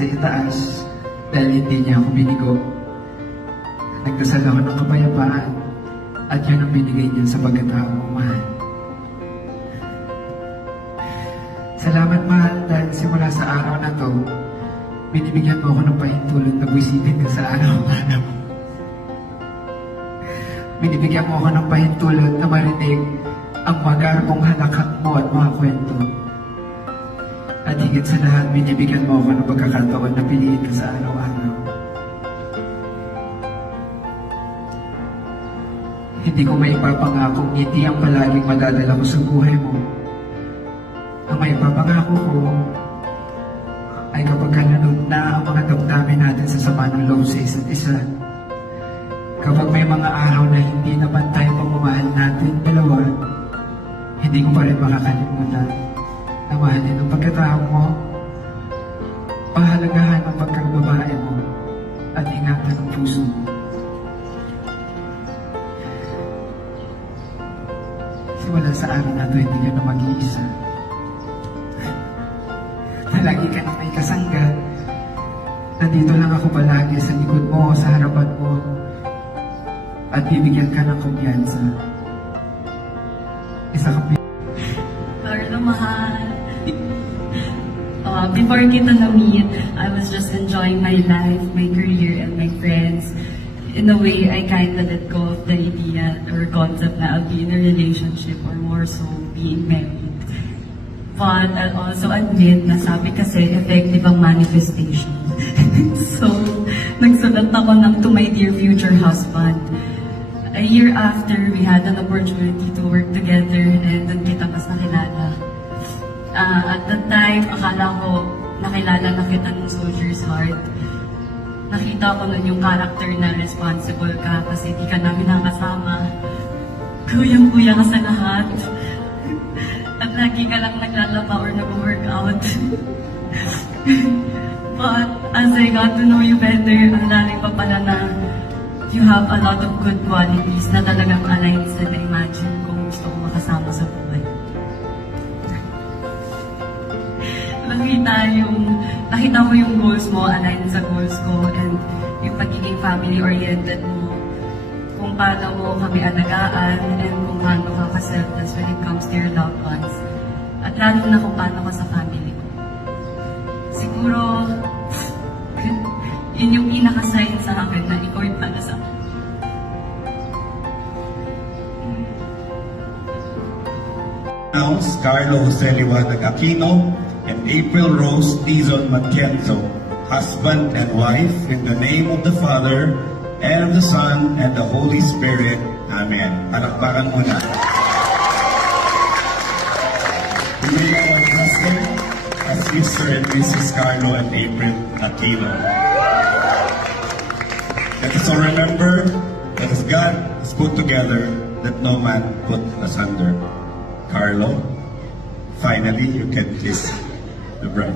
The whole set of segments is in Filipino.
nasa itaas dahil hindi niya ako binigo. Nagdasal ako ng kapayapaan at yun ang binigay niya sa pagkatao ko, mahal. Salamat, mahal, dahil simula sa araw na to, binibigyan mo ako ng pahintulot na buwisigin ka sa araw-araw. Binibigyan mo ako ng pahintulot na marinig ang magarbong halakak mo at mga kwento. At higit sa lahat, binibigyan mo ako ng pagkakataon na piliin ka sa araw-araw. Hindi ko maipapangakong ngiti ang palaging madadala ko sa buhay mo. Ang maipapangako ko ay kapag kananood na ang mga damdamin natin sa sama ng loob sa isa't isa. Kapag may mga araw na hindi naman tayo pamamahal natin dalawa, hindi ko pa rin makakalimutan na mahalin ang pagkatao mo, pahalagahan ang pagkababae mo, at ingatan ang puso mo. Simula sa araw na ito, hindi ka na mag-iisa. Lagi ka na may kasangga. Nandito lang ako palagi sa likod mo, sa harapan mo, at bibigyan ka ng kumpiyansa. Isa ka Carlo, mahal. Before kita na-meet, I was just enjoying my life, my career, and my friends. In a way, I kind of let go of the idea or concept na I'll be in a relationship or more so being married. But I'll also admit na sabi kasi effective ang manifestation. So, nagsulat ako ng To My Dear Future Husband. A year after, we had an opportunity to work together and doon kita mas nakilala. At that time, akala ko nakilala na kita ng Soldier's Heart. Nakita ko nun yung character na responsible ka kasi di ka namin nakasama. Kuyang-kuya ka sa lahat. At lagi ka lang naglalaba or nag-workout. But as I got to know you better, ang lalim pa pala na you have a lot of good qualities na talagang aligned sa na-imagine kung gusto ko makasama sa buhay. Nakita ko yung goals mo, aligned sa goals ko, and yung pagiging family-oriented mo, kung paano mo kami alagaan, and kung paano ka ka-selfless when it comes to your loved ones. At lalo na kung paano ka sa family ko. Siguro, yun yung pinaka-sign sa akin na ikaw yung para sa akin. Announce Carlo Jose Liwanag Aquino and April Rose Dizon Matienzo, husband and wife, in the name of the Father, and of the Son, and the Holy Spirit. Amen. Palakpakan muna. We may now address them as Mr. and Mrs. Carlo and April Aquino. Let us all remember that as God is put together, that no man put asunder. Carlo, finally you can kiss the bride.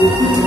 Thank you.